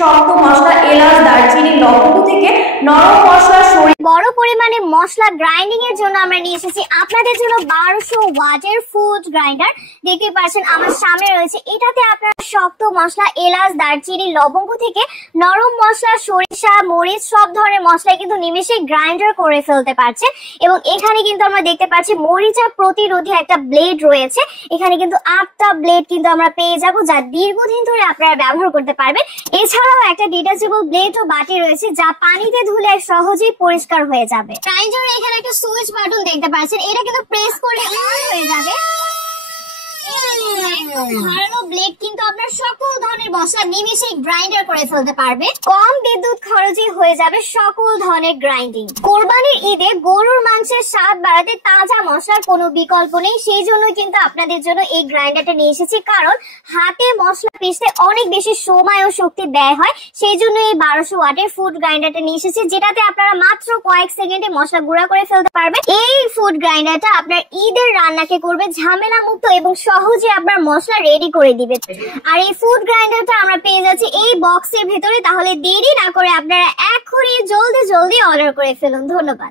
শক্ত মশলা এলাচ দারচিনি লবঙ্গ থেকে নরম মশলা বড় পরিমাণে মশলা গ্রাইন্ডিং এর জন্য আমরা নিয়ে এসেছি আপনাদের জন্য 1200 ওয়াটের ফুড গ্রাইন্ডার। দেখতে পাচ্ছেন আমার সামনে রয়েছে। এটাতে আপনারা শক্ত মশলা এলাচ দারচিনি লবঙ্গ থেকে নরম মশলা সরিষা মরিচ সব ধরনের মশলা কিন্তু নিমেষে গ্রাইন্ডার করে ফেলতে পারছেন। এবং এখানে কিন্তু আমরা দেখতে পাচ্ছি মরিচা প্রতিরোধী একটা ব্লেড রয়েছে। এখানে কিন্তু 8টা ব্লেড কিন্তু আমরা পেয়ে যাব, যা দীর্ঘদিন ধরে আপনারা ব্যবহার করতে পারবেন। এছাড়াও একটা ডিটাচেবল ব্লেড ও বাটি রয়েছে, যা পানিতে ধুলে সহজেই পরিষ্কার হয়ে যাবে। গ্রাইন্ডারে এখানে একটা সুইচ বাটন দেখতে পাচ্ছেন, এটা কিন্তু প্রেস করলে অন হয়ে যাবে। ধারালো ব্লেড কিন্তু আপনার সকল ধরনের মশলা নিমেষেই গ্রাইন্ডার করে ফেলতে পারবে। কম বিদ্যুৎ খরচে হয়ে যাবে সকল ধরনের গ্রাইন্ডিং। কোরবানির ঈদে গরুর মাংসের স্বাদ বাড়াতে তাজা মশলার কোনো বিকল্প নেই, সেই জন্য কিন্তু আপনাদের জন্য এই গ্রাইন্ডারটা নিয়ে এসেছি। কারণ হাতে মশলা পিষতে অনেক বেশি সময় ও শক্তি ব্যয় হয়, সেই জন্য এই 1200 ওয়াটের ফুড গ্রাইন্ডারটা নিয়ে এসেছি, যেটাতে আপনারা মাত্র কয়েক সেকেন্ডে মশলা গুঁড়া করে ফেলতে পারবেন। এই ফুড গ্রাইন্ডারটা আপনার ঈদের রান্নাকে করবে ঝামেলা মুক্ত এবং সহজে আপনার মশলা রেডি করে দিবে। আর এই ফুড গ্রাইন্ডারটা আমরা পেয়ে যাচ্ছি এই বক্সের ভেতরে। তাহলে দেরি না করে আপনারা এখনই জলদি অর্ডার করে ফেলুন। ধন্যবাদ।